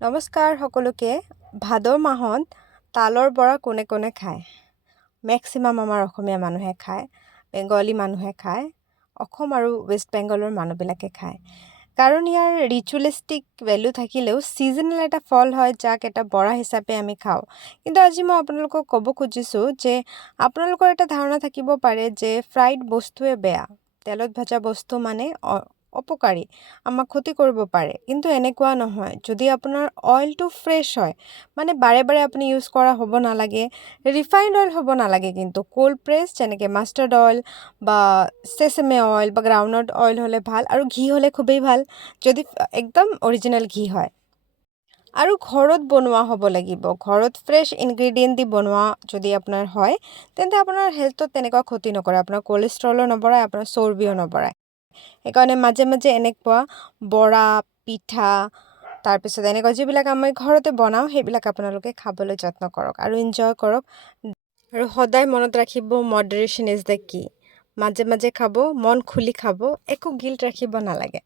নমস্কাৰ সকলোকে। ভাদ মাহত তালৰ বৰা কোনে কোনে খায়? মেক্সিমাম আমাৰ অসমীয়া মানুহে খায়, বেংগলী মানুহে খায়, অসম আৰু ৱেষ্ট বেংগলৰ মানুহবিলাকে খায়। কাৰণ ইয়াৰ ৰিচুৱেলিষ্টিক ভেলু থাকিলেও ছিজনেল এটা ফল হয়, যাক এটা বৰা হিচাপে আমি খাওঁ। কিন্তু আজি মই আপোনালোকক ক'ব খুজিছোঁ যে আপোনালোকৰ এটা ধাৰণা থাকিব পাৰে যে ফ্ৰাইড বস্তুৱে বেয়া, তেলত ভজা বস্তু মানে অপকাৰী, আমাক ক্ষতি কৰিব পাৰে। কিন্তু এনেকুৱা নহয়। যদি আপোনাৰ অইলটো ফ্ৰেছ হয়, মানে বাৰে বাৰে আপুনি ইউজ কৰা হ'ব নালাগে, ৰিফাইণ্ড অইল হ'ব নালাগে, কিন্তু কোল্ড প্ৰেছ যেনেকৈ মাষ্টাৰ্ড অইল বা চেচেমে অইল বা গ্ৰাউণ্ডনাট অইল হ'লে ভাল, আৰু ঘি হ'লে খুবেই ভাল, যদি একদম অৰিজিনেল ঘি হয়। আৰু ঘৰত বনোৱা হ'ব লাগিব। ঘৰত ফ্ৰেছ ইনগ্ৰিডিয়েণ্ট দি বনোৱা যদি আপোনাৰ হয়, তেন্তে আপোনাৰ হেল্থত তেনেকুৱা ক্ষতি নকৰে, আপোনাৰ কলেষ্ট্ৰলো নবঢ়ায়, আপোনাৰ চৰ্বিও নবঢ়ায়। সেইকাৰণে মাজে মাজে এনেকুৱা বৰা, পিঠা, তাৰপিছত এনেকুৱা যিবিলাক আমি ঘৰতে বনাওঁ সেইবিলাক আপোনালোকে খাবলৈ যত্ন কৰক আৰু এনজয় কৰক। আৰু সদায় মনত ৰাখিব, মডাৰেশ্যন ইজ দ্য কি। মাজে মাজে খাব, মন খুলি খাব, একো গিল্ট ৰাখিব নালাগে।